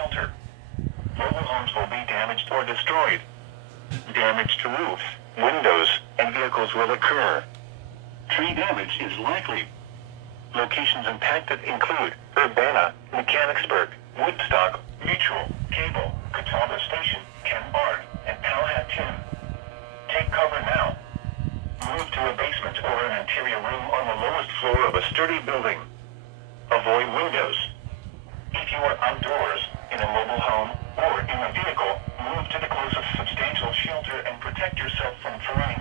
shelter. Mobile homes will be damaged or destroyed. Damage to roofs, windows, and vehicles will occur. Tree damage is likely. Locations impacted include Urbana, Mechanicsburg, Woodstock, Mutual, Cable, Catawba Station, Camp Ard, and Powhatan. Take cover now. Move to a basement or an interior room on the lowest floor of a sturdy building. Avoid windows. If you are outdoors, in a mobile home, or in a vehicle, move to the closest substantial shelter and protect yourself from falling